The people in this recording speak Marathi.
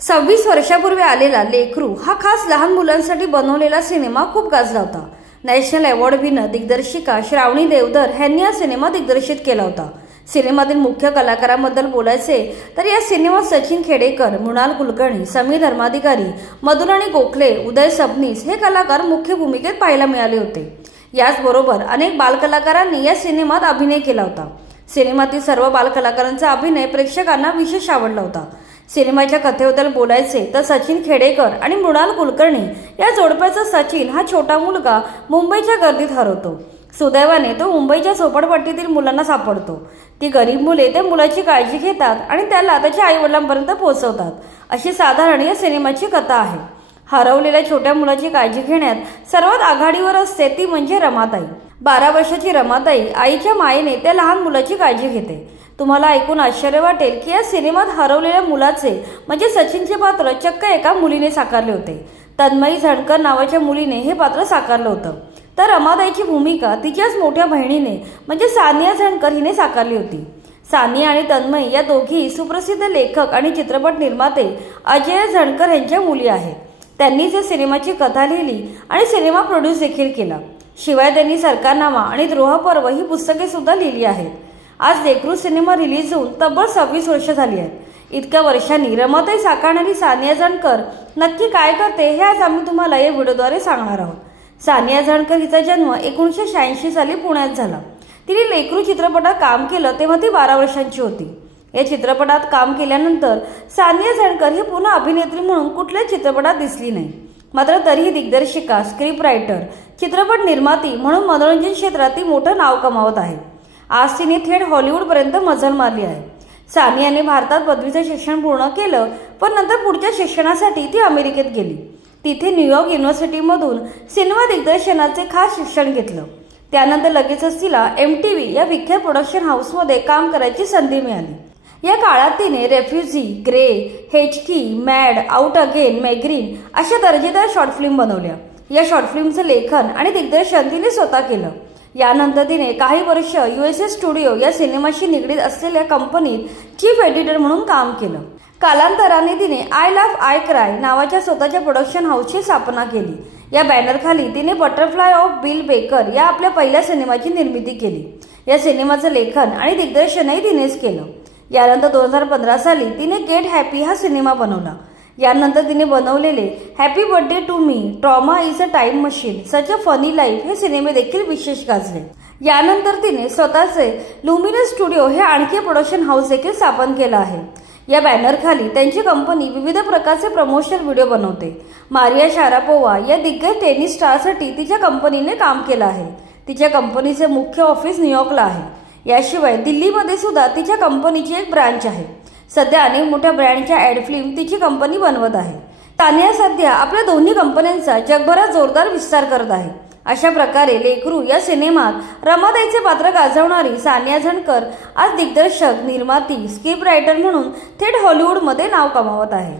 26 वर्षापूर्वी आलेला लेकरू हा खास लहान मुलांसाठी बनवलेला सिनेमा खूप गाजला होता। नॅशनल अवॉर्ड विनर दिग्दर्शिका श्रावणी देवधर यांनी हा सिनेमा दिग्दर्शित केला होता। सिनेमातील मुख्य कलाकारांबद्दल बोलायचे तर या सिनेमात सचिन खेडेकर, मृणाल कुलकर्णी, समीर धर्माधिकारी, मधुराणी गोखले, उदय सबनीस हे कलाकार मुख्य भूमिकेत पाहायला मिळाले होते। याचबरोबर अनेक बालकलाकारांनी या सिनेमात अभिनय केला होता। सिनेमातील सर्व बालकलाकारांचा अभिनय प्रेक्षकांना विशेष आवडला होता। सिनेमाच्या कथेबद्दल बोलायचे तर सचिन खेडेकर आणि मृणाल कुलकर्णी या जोडप्याचा सचिन हा छोटा मुलगा मुंबईच्या गर्दीत हरवतो। सुदैवाने तो मुंबईच्या झोपडपट्टीतील मुलांना सापडतो। ती गरीब मुले त्या मुलाची काळजी घेतात आणि त्याला त्याच्या आईवडिलांपर्यंत पोहोचवतात, अशी साधारण या सिनेमाची कथा आहे। हरवलेल्या छोट्या मुलाची काळजी घेण्यात सर्वात आघाडीवर असते ती म्हणजे रमाताई। 12 वर्षाची रमाताई आईच्या मायेने त्या लहान मुलाची काळजी घेते। तुम्हाला ऐकून आश्चर्य वाटेल की या सिनेमात हरवलेल्या मुलाचे म्हणजे सचिनचे पात्र चक्क एका मुलीने साकारले होते। तन्मयी झणकर नावाच्या मुलीने हे पात्र साकारलं होतं, तर रमाताईची भूमिका तिच्याच मोठ्या बहिणीने म्हणजे सानिया झणकर हिने साकारली होती। सानिया आणि तन्मयी या दोघी सुप्रसिद्ध लेखक आणि चित्रपट निर्माते अजय झणकर यांच्या मुली आहेत। त्यांनीच या सिनेमाची कथा लिहिली आणि सिनेमा प्रोड्यूस देखील केला। शिवाय त्यांनी सरकारनामा आणि द्रोहपर्व ही पुस्तके सुद्धा लिहिली आहेत। आज लेकरू सिनेमा रिलीज होऊन तब्बल 26 वर्ष झाली आहेत। इतक्या वर्षांनी रमाताई साकारणारी सानिया झणकर नक्की काय करते हे आज आम्ही तुम्हाला या व्हिडिओद्वारे सांगणार आहोत। सानिया झणकर हिचा जन्म 1986 साली पुण्यात झाला। तिने लेकरू चित्रपटात काम केलं तेव्हा ती 12 वर्षांची होती। या चित्रपटात काम केल्यानंतर सानिया झणकर ही पुन्हा अभिनेत्री म्हणून कुठल्याच चित्रपटात दिसली नाही। मात्र तरीही दिग्दर्शिका, स्क्रिप्ट रायटर, चित्रपट निर्माती म्हणून मनोरंजन क्षेत्रात ती मोठं नाव कमावत आहे। आज तिने थेट हॉलिवूड पर्यंत मजल मारली आहे। सानियाने भारतात पदवीचं शिक्षण पूर्ण केलं, पण नंतर पुढच्या शिक्षणासाठी ती अमेरिकेत गेली। तिथे न्यूयॉर्क युनिव्हर्सिटीमधून सिनेमा दिग्दर्शनाचे खास शिक्षण घेतलं। त्यानंतर लगेचच तिला MTV या विख्यात प्रोडक्शन हाऊसमध्ये काम करायची संधी मिळाली। या काळात तिने refugee, grey, Hichki, mad, out again, मॅग्रीन अशा दर्जेदार शॉर्ट फिल्म बनवल्या। या शॉर्ट फिल्मचं लेखन आणि दिग्दर्शन तिने स्वतः केलं। यानंतर तिने काही वर्ष USA स्टुडिओ या सिनेमाशी निगडीत असलेल्या कंपनीत चीफ एडिटर म्हणून काम केलं। कालांतराने तिने आय लव्ह आय क्राय नावाच्या स्वतःच्या प्रोडक्शन हाऊसची स्थापना केली। या बॅनरखाली तिने बटरफ्लाय ऑफ बिल बेकर या आपल्या पहिल्या सिनेमाची निर्मिती केली। या सिनेमाचं लेखन आणि दिग्दर्शनही तिनेच केलं। यानंतर 2015 साली तिने गेट हॅपी हा सिनेमा बनवला। यानंतर तिने बनवलेले happy birthday to me, trauma is a time machine, such a funny life हे सिनेमे देखील विशेष गाजले। यानंतर तिने स्वतःचे लुमिनस स्टुडिओ हे आणखी प्रोडक्शन हाऊस देखील स्थापन केलं आहे। या बॅनरखाली त्यांची कंपनी विविध प्रकारचे प्रमोशनल व्हिडिओ बनवते। मारिया शारापोवा या दिग्गज टेनिस स्टारसाठी तिच्या कंपनीने काम केलं आहे। तिच्या कंपनीचे मुख्य ऑफिस न्यूयॉर्कला आहे। याशिवाय दिल्लीमध्ये सुद्धा तिच्या कंपनीची एक ब्रांच आहे। सध्या अनेक मोठ्या ब्रँडच्या ॲड फिल्म तिची कंपनी बनवत आहे। सानिया सध्या आपल्या दोन्ही कंपन्यांचा जगभरात जोरदार विस्तार करत आहे। अशा प्रकारे लेकरू या सिनेमात रमाताईचे पात्र गाजवणारी सानिया झणकर आज दिग्दर्शक, निर्माती, स्क्रिप्ट रायटर म्हणून थेट हॉलिवूडमध्ये नाव कमावत आहे।